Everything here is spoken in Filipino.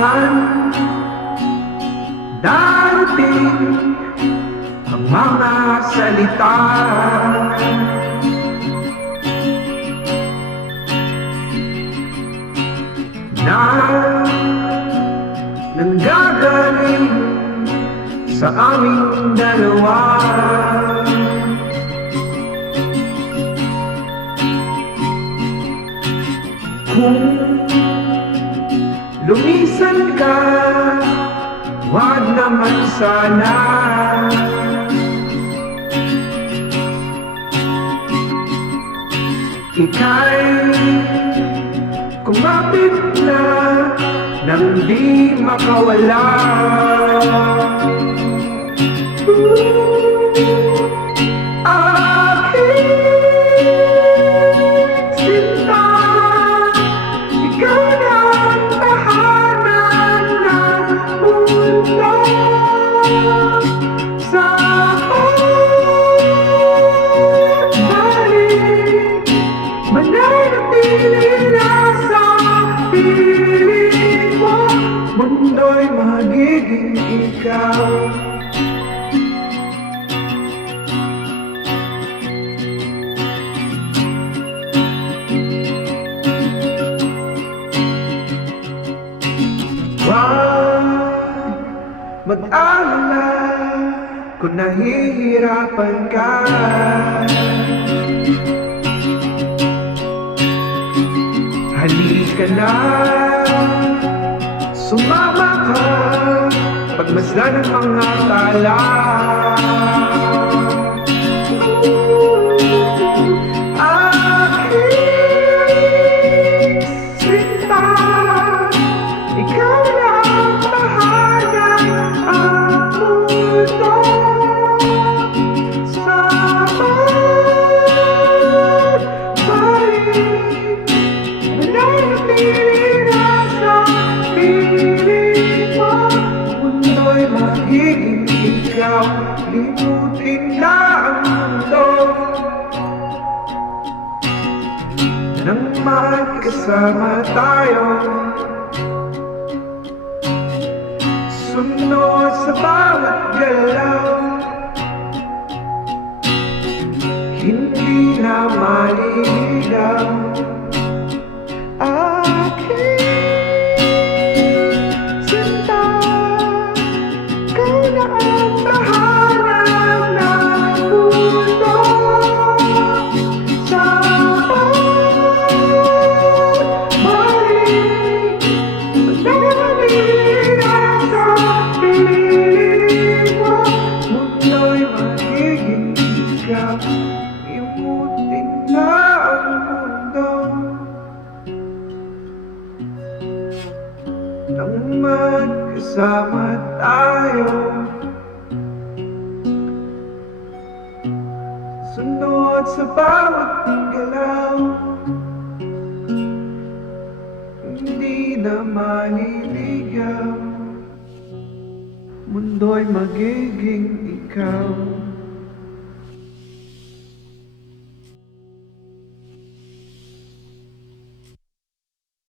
minsan darating ang mga salita na nanggagaling sa aming dalawa. Kung lumisan ka, wag naman sana. Ika'y kumapit na nang di makawala. Aking sinta, ikaw na ang tahanan ng mundo. Sa pagbalik, mananatili na sa piling mo. Mundo'y magiging ikaw. Mag-alala kung nahihirapan ka. Halika na, sumama ka, pagmasdan ang mga tala. Aking sinta, ikaw na ang tahanan ang mundo. Sa pagbalik, mananatili na sa piling mo. Mundo'y magiging ikaw, limutin na ang mundo. Nang magkasama tayo, sunod sa bawat galaw, hindi na maliligaw. Aking sinta, ikaw na ang tahanan ng mundo. Sa pagbalik, mananatili na sa piling mo. Mundo'y magiging ikaw, limutin na ang mundo. Nang magkasama tayo, sunod sa bawat galaw, hindi na maliligaw. Mundo'y magiging ikaw.